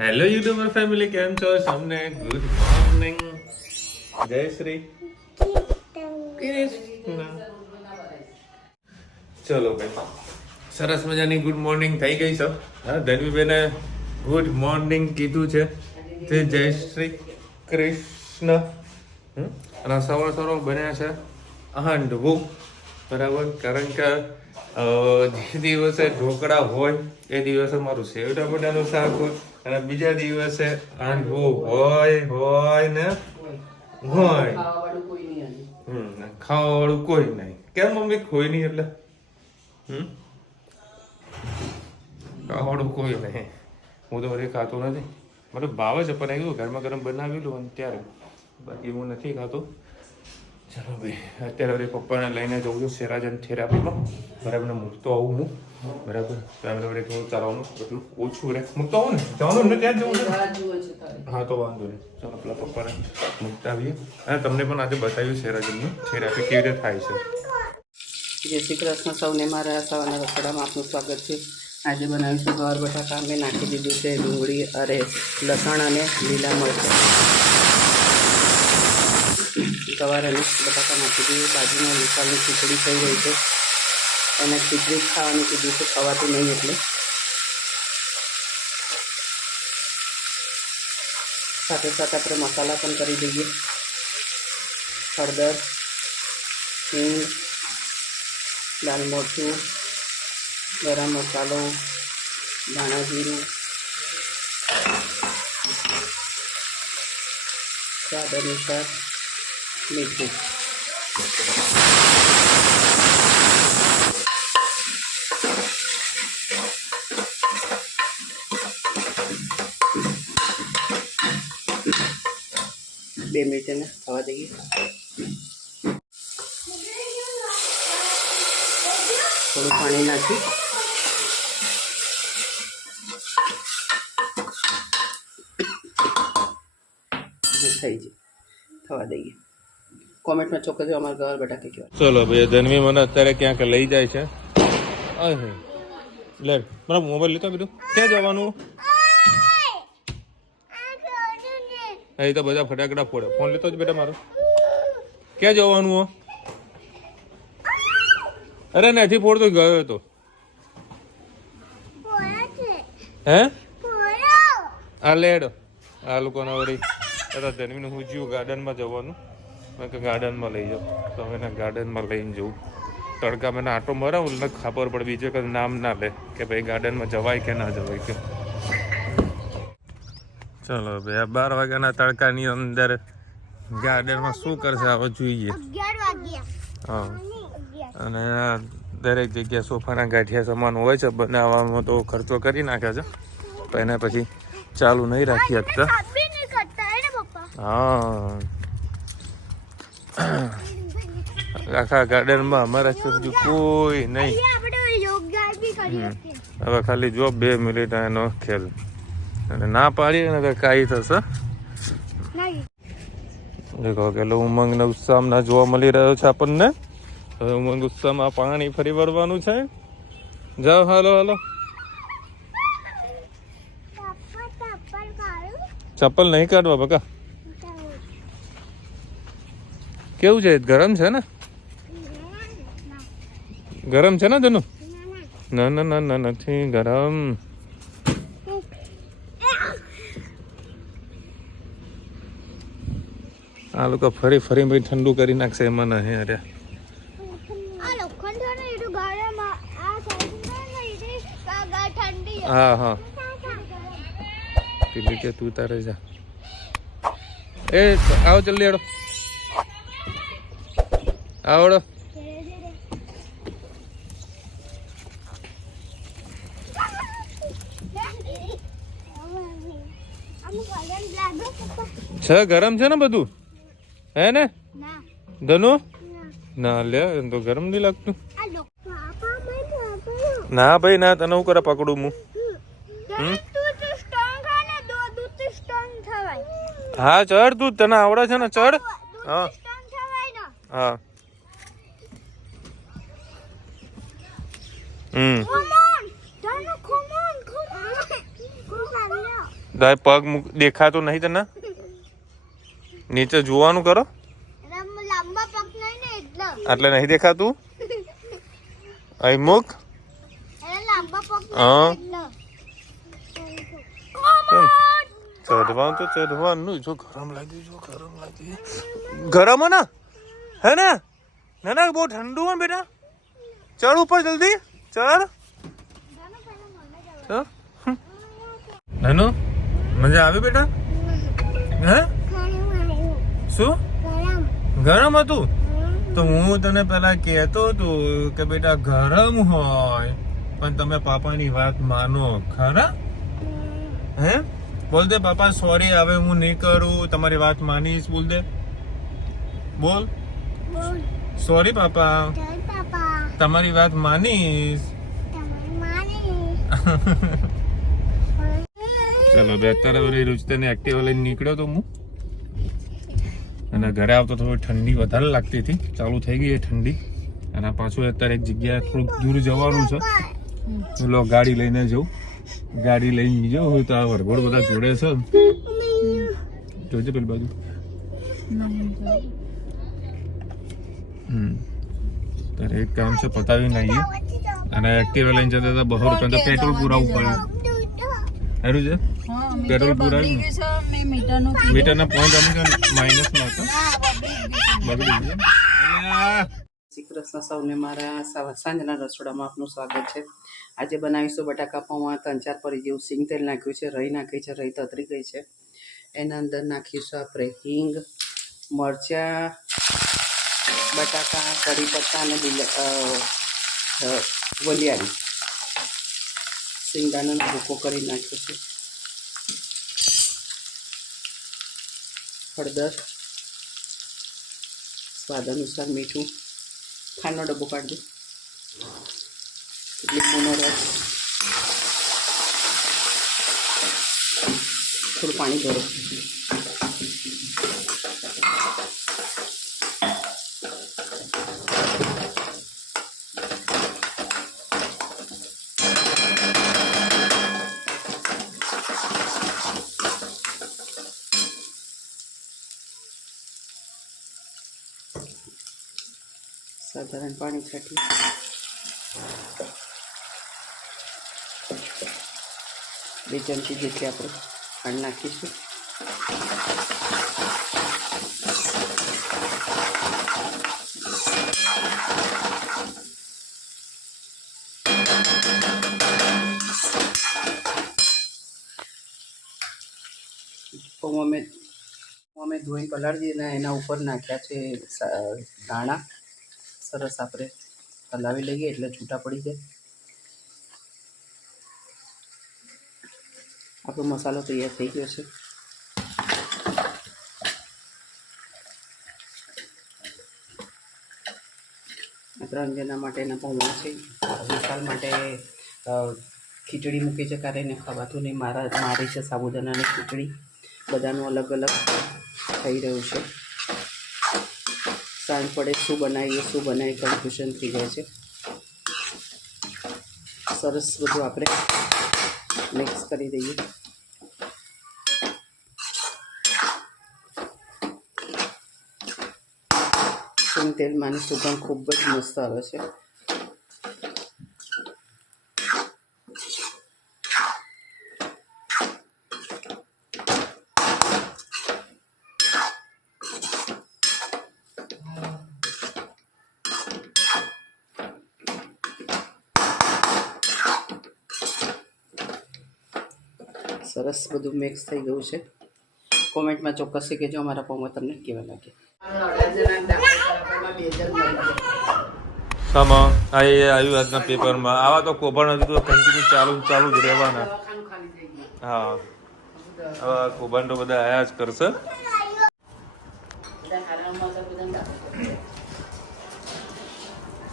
Hello YouTuber family, કેમ છો? તમને ગુડ મોર્નિંગ, જય શ્રી કૃષ્ણ. ચલો ભાઈ, સરસ મજાની ગુડ મોર્નિંગ થઈ ગઈ છે. હા, ધનવીબેને ગુડ મોર્નિંગ કીધું છે તે જય શ્રી કૃષ્ણ. અને સવાર સવાર બન્યા છે હાંડવું, બરાબર. કારણ કે જે દિવસે ઢોકળા હોય એ દિવસે મારું સેવ ટમેટાનું શાક હોય, અને બીજા દિવસે હાંડવું હોય ને હોય. ખાવાવાળું કોઈ નહીં. કેમ મમ્મી? કોઈ નહીં એટલે ખાવાવાળું કોઈ નહીં. હું તો વળી ખાતો નથી. મતલબ ભાવે છે, પણ એવું ગરમા ગરમ બનાવેલું અને ત્યારે, બાકી હું નથી ખાતો. ચાલો ભાઈ, અત્યારે વળી પપ્પાને લઈને જઉં છું સેરાજન થેરાપીમાં. બરાબર, મૂકતો આવું હું. બરાબર, ત્યારે વળી થોડું ચાલવાનું એટલું ઓછું રહે. મૂકતો આવું ને, જવાનું ને ત્યાં જવું છે. હા તો વાંધો નહીં. ચાલો પેલા પપ્પાને મૂકતા આવીએ, અને તમને પણ આજે બતાવ્યું સેરાજનનું થેરાપી કેવી રીતે થાય છે. જય શ્રી કૃષ્ણ સૌને. મારા સવારના રસોડામાં આપનું સ્વાગત છે. આજે બનાવીશું ગવાર બટાકા. મેં નાખી દીધું છે ડુંગળી, લસણ અને લીલા મરચાં. ગવાર અને બટાકા નાખી દીધું. બાજુમાં મસાલાની ખીચડી થઈ ગઈ છે. એને ખીચડી ખાવાનું કીધું છે, ખવાતું નહીં એટલે. સાથે સાથે આપણે મસાલા પણ કરી દઈએ. હળદર, હિંગ, લાલ મરચું, ગરમ મસાલો, ધાણા જીરું, સ્વાદ અનુસાર મીઠું. બે મિનિટ એને થવા દઈએ. થોડું પાણી નાખી થઈ જાય, થવા દઈએ. કોમેન્ટમાં ચોક્કસ અમારા ગવાર બટાકા કહેવાય. ચલો ભાઈ, ધનવી મને અત્યારે ક્યાંક લઈ જાય છે. લે મારા મોબાઈલ લેતો બીજું. ક્યાં જવાનું? અહીં તો બધા ફટાકડા ફોડે. ફોન લેતો જ બેટા મારો. ક્યાં જવાનું હો? અરે નથી ફોડતો, ગયો હતો. હે આ લેડ આ લોકોને વળી ધનવીને હું જીવું ગાર્ડનમાં જવાનું. મેં કે ગાર્ડનમાં લઈ જાઉં, તો હવે એને ગાર્ડનમાં લઈને જવું. તડકા મને આટો મરાવું એટલે ખબર પડે, બીજે કઈ નામ ના લે કે ભાઈ ગાર્ડનમાં જવાય કે ના જવાય કે. ચલો ભાઈ, આ 12 વાગ્યાના તડકાની અંદર ગાર્ડનમાં શું કરશે હવે જોઈએ. હા, અને દરેક જગ્યાએ સોફાના ગાંઠિયા સામાન હોય છે બનાવવામાં, તો ખર્ચો કરી નાખ્યા છે, પણ એને પછી ચાલુ નહીં રાખી શકતા. હા, આખા ગાર્ડનમાં અમારા સુધી કોઈ નહીં. હવે ખાલી જો 2 મિનિટ એનો ખેલ, અને ના પાડીએ ને કાંઈ થશે. દેખો કેટલો ઉમંગના ઉત્સાહમાં જોવા મળી રહ્યો છે આપણને. હવે ઉમંગ ઉત્સાહમાં પાણી ફરી વળવાનું છે. જાઓ, હાલો હાલો. ચપ્પલ નહીં કાઢવા બકા. કેવું છે? ગરમ છે ને? ગરમ છે ને ધનુ? ના ના ના ના, નથી ગરમ. આ લોકો ફરી ફરી ભાઈ ઠંડુ કરી નાખશે એમાં નહીં. અરે હા હા, પેલી કે તું તારે જા. એ આવો જલ્દી આડો, આવડો. છે ગરમ છે ને બધું? હે ને ધનુ? ના લે, તો ગરમ નહીં લાગતું. ના ભાઈ ના, તને હું કરે પકડું હું? હા ચડ, તું તને આવડે છે ને, ચડ. હા હા. દાય પગ દેખાતો નહીં તને નીચે જોવાનું કરો એટલે નહીં દેખાતું અહીં મૂક હા ચઢવાનું તો ચઢવાનું જો ગરમ લાગ્યું ગરમ ને હે ને ના ના બહુ ઠંડુ હોય બેટા ચડ ઉપર જલ્દી ચડ નાનો મજા આવી બેટા હે શું ગરમ હતું તો હું તને પેલા કહેતો હતો કે બેટા ગરમ હોય પણ તમે પાપાની વાત માનો ખરા હે બોલ દે પાપા સોરી હવે હું નહીં કરું તમારી વાત માનીશ બોલ દે બોલ સોરી પાપા તમારી વાત માનીશ ચલો અત્યારે બધી રુચિતાને એક્ટિવા લઈને નીકળ્યો તો હું અને ઘરે આવતો થોડી ઠંડી વધારે લાગતી હતી ચાલુ થઈ ગઈ એ ઠંડી અને પાછું અત્યારે એક જગ્યાએ થોડુંક દૂર જવાનું છે લો ગાડી લઈને જવું ગાડી લઈને જવું હોય તો આ વરઘોડ બધા જોડે છે જોજે પેલી બાજુ તારે એક કામ છે પતાવી નાહીએ અને એક્ટિવા લઈને જતા હતા 200 રૂપિયા તો પેટ્રોલ પુરાવવું પડ્યું સારું છે પેટ્રોલ પુરાવ્યું મીટરના પોઈન્ટ અમુક માઇનસમાં હતો બગડી ગયું શ્રી કૃષ્ણ સૌને મારા સાંજના રસોડામાં આપનું સ્વાગત છે આજે બનાવીશું બટાકા પૌવા 3-4 પરી જેવું સિંગ તેલ નાખ્યું છે રહી નાખી છે રહી તતરી ગઈ છે એના અંદર નાખીશું આપણે હિંગ મરચાં બટાકા કઢી પત્તા અને વલિયારી સિંગદાણાનો ભૂકો કરી નાખ્યો છે હળદર સ્વાદ અનુસાર મીઠું ખાંડનો ડબ્બો કાઢી દો લીંબુનો રસ થોડું પાણી ભરો સાધારણ પાણી છાંટી 2 ચમચી જેટલી આપણે ખાંડ નાખીશું પૌવા મેં ધોઈ પલાળી દીધા એના ઉપર નાખ્યા છે દાણા સરસ આપણે હલાવી લઈએ એટલે છૂટા પડી જાય આપણો મસાલો તૈયાર થઈ ગયો છે ત્રણ જણા માટેના પૌવા છે વિશાલ માટે ખીચડી મૂકી છે કારણ એને ખવાતું નહીં મારી છે સાબુદાણાની ખીચડી બધાનું અલગ અલગ થઈ રહ્યું છે સાંજ પડે શું બનાવીએ કન્ફ્યુઝન થઈ જાય છે સરસ બધું આપણે મિક્સ કરી દઈએ સિંગ તેલમાંની સુગંધ ખૂબ જ મસ્ત આવે છે સરસ બધું મિક્સ થઈ ગયું છે કોમેન્ટમાં ચોક્કસથી કહેજો અમારા પૌવા તમને કેવા લાગે સામા આ એ આવ્યું આજના પેપરમાં આવા તો કોભાણ હતું તો કન્ટિન્યુ ચાલુ જ રહેવાના હા હવે કોભાણ તો બધા આયા જ કરશે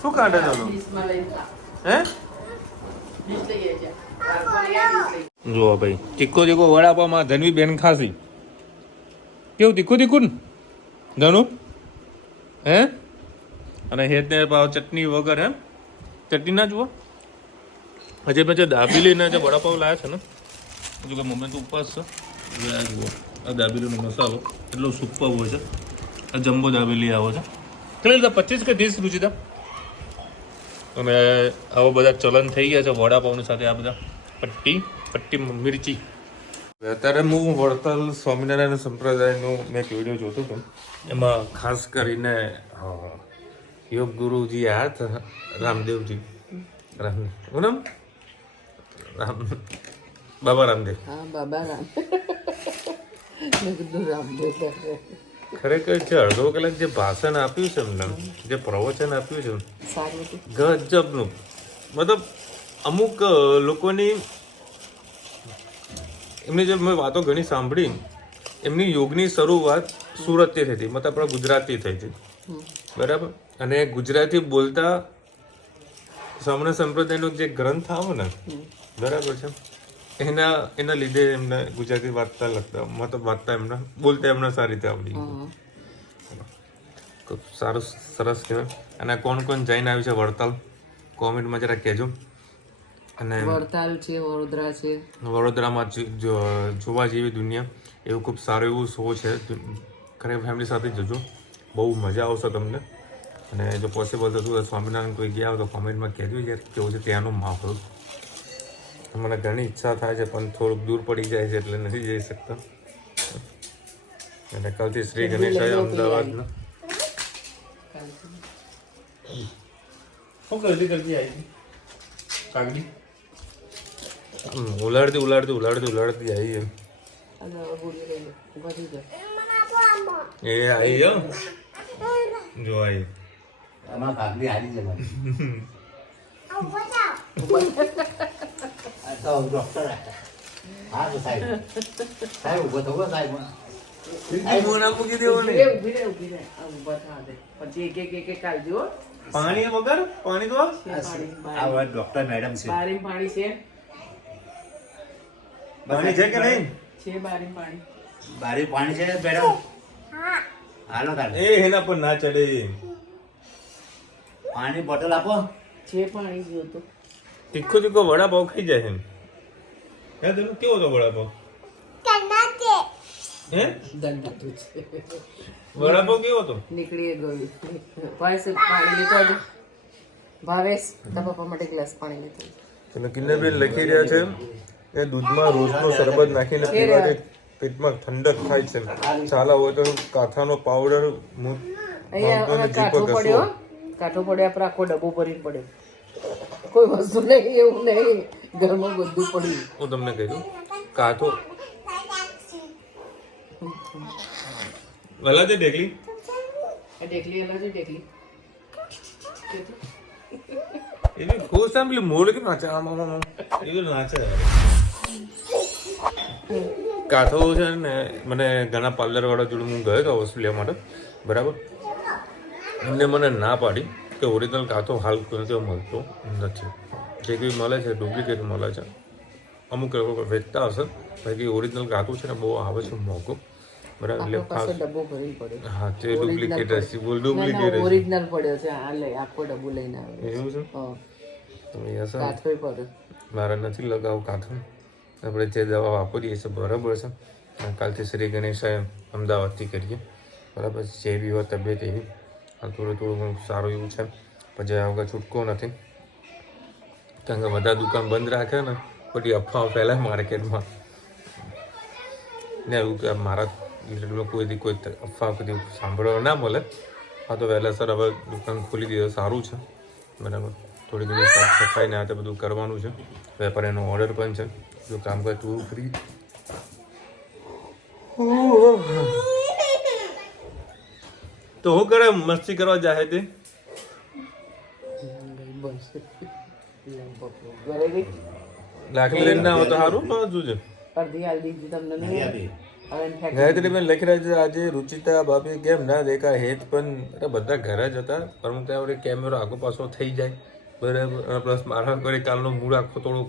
શું કાઢે ચાલો હે જુઓ ભાઈ તીખો વડાપાવમાં ધનવી બેન ખાસી કેવું તીખું ને ધનુ હે અને હેતને પાવ ચટણી વગર હે ચટણી ના જુઓ હજી પછી દાબી લઈને જે વડાપાવ લાવ્યા છે ને જો કે મમ્મી તો ઉપવાસ છે. હવે આ જુઓ આ દાબેલીનો મસાલો એટલો સુપર હોય છે. આ જમ્બો દાબેલી આવો છે. કેટલી લીધા 25 કે 30 રુચિતા? અને આવા બધા ચલન થઈ ગયા છે વડાપાઉની સાથે આ બધા પટ્ટી મિર્ચી. અત્યારે હું વડતાલ સ્વામિનારાયણ સંપ્રદાયનો મેં એક વિડીયો જોતો હતો. એમાં ખાસ કરીને યોગ ગુરુજી આવ્યા હતા, રામદેવજી. રામ બાબા રામદેવ. હા બાબા રામ મેં કીધું રામદેવ ખરેખર જે અડધો કલાક જે ભાષણ આપ્યું છે એમને, જે પ્રવચન આપ્યું છે સારું હતું. ગજબનું. મતલબ અમુક લોકોની એમની જે મેં વાતો ઘણી સાંભળી, એમની યોગની શરૂઆત સુરતથી થઈ હતી, મતલબ આપણા ગુજરાતથી થઈ હતી, બરાબર. અને ગુજરાતી બોલતા સ્વામિનારાયણ સંપ્રદાયનો જે ગ્રંથ આવે ને, બરાબર છે, એના લીધે એમને ગુજરાતી વાંચતા લખતા, મતલબ વાંચતા એમને બોલતા એમને સારી રીતે આવડી ગયું. ખૂબ સારું, સરસ કહેવાય. અને કોણ કોણ જઈને આવ્યું છે વડતાલ, કોમેન્ટમાં જરા કહેજો. અને વડતાલ છે, વડોદરા છે. વડોદરામાં જોવા જેવી દુનિયા એવું ખૂબ સારું એવું શો છે. ખરેખર ફેમિલી સાથે જજો, બહુ મજા આવશે તમને. અને જો પોસિબલ થતું હોય સ્વામિનારાયણ કોઈ ગયા હોય તો કોમેન્ટમાં કહેજો યાર કેવું છે ત્યાંનો માહોલ. મને ઘણી ઈચ્છા થાય છે પણ થોડુંક દૂર પડી જાય છે એટલે નથી જઈ શકતા. અને કાલથી શ્રી ગણેશાય અમદાવાદના શું કરતી આવી કાગડી ઉલાડતી આવી એમ. એ આવી જો આવી અમારા કાકડી હારી છે મારી. આ તો ડોક્ટર હતા. હા તો સાહેબ ઉભો થવો સાહેબ. મૂકી દેવો ને ઊભી રહે આ ઊભા થવા દે. પછી એક કાઢજો. પાણી વગર પાણી તો આ વાત ડોક્ટર મેડમ છે. બારીમ પાણી છે. પાણી છે કે નહીં? છે બારીમ પાણી. બારી પાણી છે મેડમ? હાલો તારે એ એના પર ના ચડે. પાણી બોટલ આપો. છે પાણી જોતો. તીખો વડાપાવ ખાઈ જાય છે. હે તને કેવો હતો વડાપાવ? હે દંડાતું છે. વડાપાવ કેવો હતો? નીકળી ગયું. ભાઈ પાણી લેતો આવજો. ભાવેશ તારા પપ્પા માટે ગ્લાસ પાણી લેતો આવજો. એટલે કિન્નરબેન લખી રહ્યા છે એ દૂધમાં રોજનું શરબત નાખીને પીવાથી પેટમાં ઠંડક થાય છે. ચાલા હોય તો કાથાનો પાવડર અહીંયા કાઠો પડ્યો. કાઠો પડ્યો આપણે આખો ડબ્બો ભરીને પડ્યો. કોઈ વસ્તુ નહીં, એવું નહીં, ઘરમાં બધું પડ્યું. હું તમને કહી દઉં કાથો વલા છે ઢેકલી ઢેકલી અલગ છે. ઢેકલી એની ખુશ સાંભળી મોડ કે નાચે એવું નાચે. કાથો છે ને મને ઘણા પાર્લર વાળા જોડે હું ગયો હતો વસ્તુ લેવા માટે, બરાબર. એમને મને ના પાડી કે ઓરિજિનલ કાથો હાલ કોઈ મળતો નથી. જે કંઈ મળે છે ડુપ્લિકેટ મળે છે. અમુક લોકો વેચતા હશે બાકી ઓરિજિનલ કાથું છે ને બહુ આવે છે મોંઘું, બરાબર. એટલે પાસે ડબ્બો ભરીને પડ્યો. હા તે ડુપ્લિકેટ હશે, બોલ ડુપ્લિકેટ ઓરિજિનલ પડ્યો છે. આ લે આખો ડબ્બો લઈને આવ્યો. એવું છે હા તો યસ કાથોય પડ્યો. મારે નથી લગાવું કાથું. આપણે જે દવા વાપરીએ છીએ બરાબર છે. કાલથી શ્રી ગણેશાય અમદાવાદથી કરીએ, બરાબર. જેવી હોય તબિયત એવી. થોડું ઘણું સારું એવું છે પછી આ વખત છૂટકો નથી. કારણ કે બધા દુકાન બંધ રાખે ને ખોટી અફવાઓ ફેલાય માર્કેટમાં ને એવું કે મારા રિલેટિવમાં કોઈથી કોઈ અફવા બધી સાંભળવા ના મળે. આ તો વહેલાસર હવે દુકાન ખોલી દીધો સારું છે, બરાબર. થોડી ઘણી સાફ સફાઈ ને આ તે બધું કરવાનું છે. વેપારીનો ઓર્ડર પણ છે. જો કામકાજ થોડું ફ્રી તો હું કરે મસ્તી કરવા જાય તે બસ ઘરે ગઈ. લાકડી લઈને ના હોય તો સારું તો જોજે. અડધી હાલ દીધી તમને નહીં હવે ગાયત્રી બેન લખી રહ્યા છે આજે રૂચિતા ભાભી કેમ ના દેખા હેત પણ બધા ઘરે જ હતા પણ ત્યાં વળી કેમેરો આગો પાછો થઈ જાય, બરાબર. પ્લસ મારા ઘરે કાલનો મૂડ આખો થોડો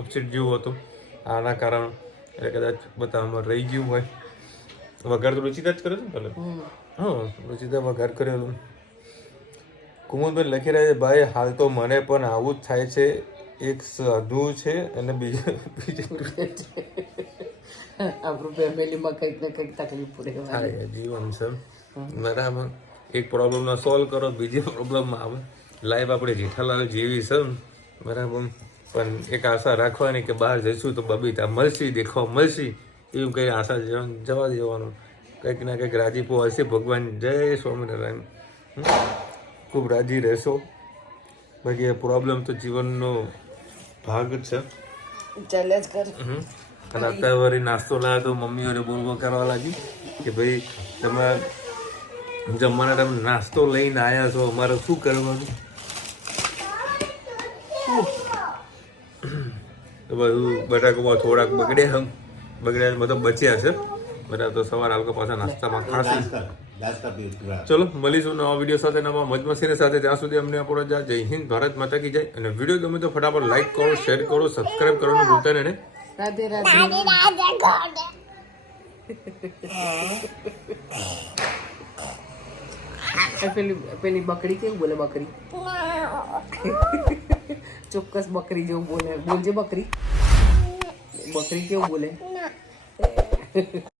અપસેટ જેવો હતો આના કારણે, એટલે કદાચ બતાવવામાં રહી ગયું હોય. વઘાર તો રૂચિતા જ કરે છે ને પેલે. હા રૂચિતા વઘાર કર્યો હતો. કુમુદભાઈ લખી રહ્યા છે ભાઈ હાલ તો મને પણ આવું જ થાય છે એક સાધુ છે અને બીજું આપણું ફેમિલીમાં કંઈક ને કંઈક તકલીફ પડે હા એ જીવન છે બરાબર. એક પ્રોબ્લેમનો સોલ્વ કરો બીજી પ્રોબ્લેમમાં આવે. લાઈફ આપણે જેઠાલાલ જેવી છે ને, બરાબર. પણ એક આશા રાખવાની કે બહાર જઈશું તો બબીતા મળશે, દેખવા મળશે, એવું કંઈ આશા જવા દેવાનું. કંઈક ના કંઈક રાજીપો હશે. ભગવાન જય સ્વામિનારાયણ. ખૂબ રાજી રહેશો. બાકી એ પ્રોબ્લેમ તો જીવનનો ભાગ જ છે. ચાલ્યા જ કર. અને અત્યારે વળી નાસ્તો લાવ્યો તો મમ્મીઓને બોલવો કરવા લાગી કે ભાઈ તમે જમવાના ટાઈમે નાસ્તો લઈને આવ્યા છો, અમારે શું કરવાનું? તો બધું બટાકામાં થોડાક બગડ્યા બધા બચ્યા છે. બધા તો સવારે હાલકો પાછા નાસ્તામાં ખાશે. ચલો મળીશું નવા વિડીયો સાથે, નવા મોજ મસ્તીની સાથે. ત્યાં સુધી અમને આપણો જય હિન્દ, ભારત માતા કી જય. અને વિડીયો ગમે તો ફટાફટ લાઈક કરો, શેર કરો, સબસ્ક્રાઈબ કરવાનું ભૂલતા નહીં. રાધે રાધે. પેલી બકરી કેવું બોલે? બકરી ચોક્કસ બકરી જેવું બોલે. બોલજે બકરી. બકરી કેવું બોલે?